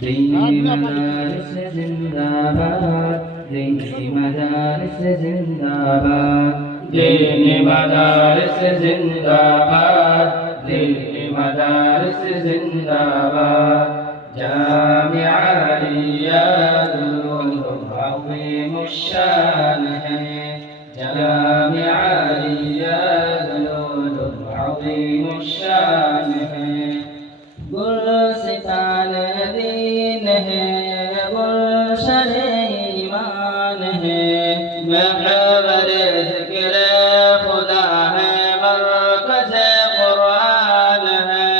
दीनी मदारिस जिंदाबाद, दीनी मदारिस जिंदाबाद, दीनी मदारिस जिंदाबाद, दीनी मदारिस जिंदाबाद। जामिया रियादुल अज़ीम शान है, जामिया रियादुल अज़ीम शान है। गुलसितान दीन है, गुलशन ईमान है, महवर ज़िक्र खुदा है, मरकज़ कुरान है।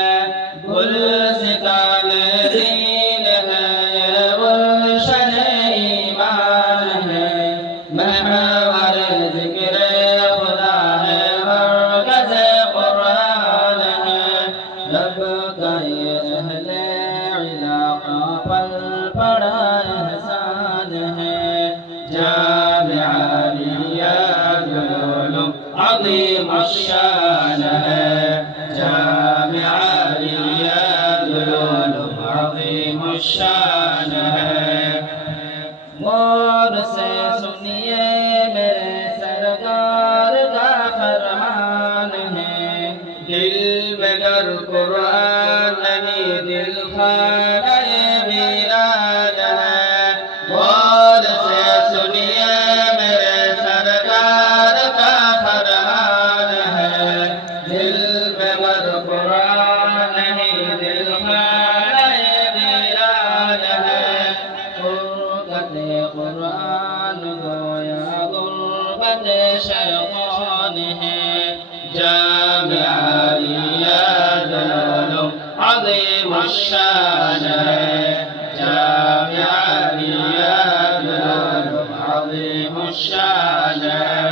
गुलसितान दीन है, गुलशन ईमान है, महवर ज़िक्र खुदा है, मरकज़ कुरान है। रब का ये अहले इलाका पल पड़ा एहसान है, जामिया रियादुल अज़ीम शान है, जामिया रियादुल अज़ीम शान है। गौर से सुनिए मेरे सरकार का फरमान है, दिल में गर कुरान नहीं दिल खाने वीरान है। गौर से सुनिए मेरे सरकार का फरमान है, दिल में गर कुरान नहीं दिल खाने वीरान है। गुरबत कुरान गोया गुरबत शैतान है, जामिया रियादुल अज़ीम शान है, जामिया रियादुल अज़ीम शान है।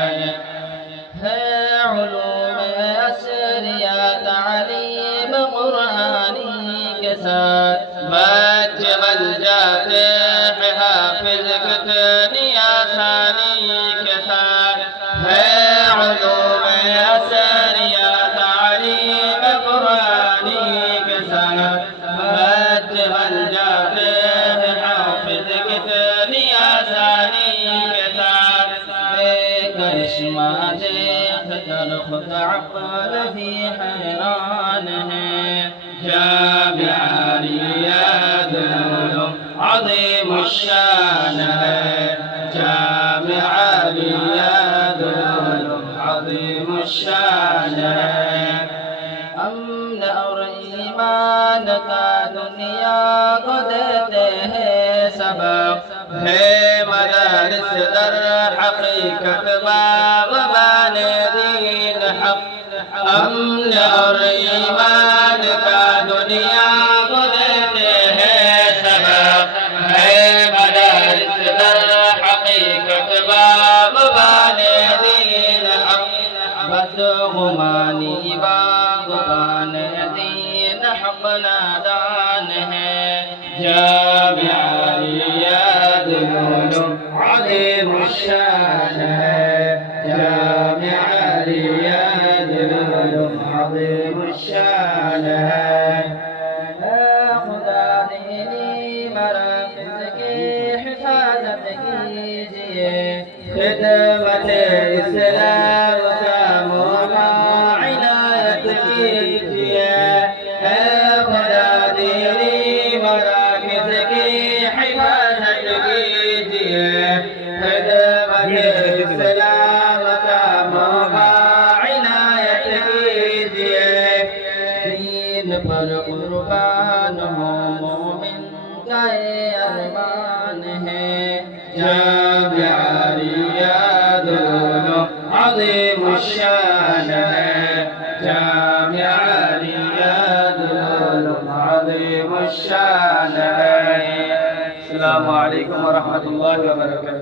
उलूम असरिया तालीम कुरानी के साथ बच्चे बन जाते हैं हाफिज कितनी आसानी के साथ है। उलूम असरिया तालीम कुरानी के साथ बच्चे बन जाते हैं हाफिज कितनी आसानी के साथ। करिश्मा देख कर खुद अक़ल भी हैरान है, जामिया रियादुल अज़ीम शान है, जामिया रियादुल अज़ीम शान है। अमन और ईमान का दुनिया को देते हैं सबक, है मदारिस दर हकीकत बाग़बाने दीन हक़। अमन और ईमान का दुनिया को देते हैं सबक, है मदारिस दर हकीकत बाग़बाने दीन हक़। बदगुमानी बाग़बाने दीन हक़ नादान है, जामिया रियादुल अज़ीम शान है, जामिया रियादुल अज़ीम शान है। खुदा दीनी मराकिज़ की हिफाज़त कीजिए, खिदमत इस्लाम का मौका इनायत कीजिए। खुदा दीनी मराकिज़ की हिफाज़त कीजिए, खिदमत इस्लाम का मौका इनायत कीजिए। दीन पर कुर्बान हो मोमिन का ये अरमान है, जामिया रियादुल अज़ीम शान है, जामिया रियादुल अज़ीम शान है। अस्सलामु अलैकुम व रहमतुल्लाहि व बरकातुहू।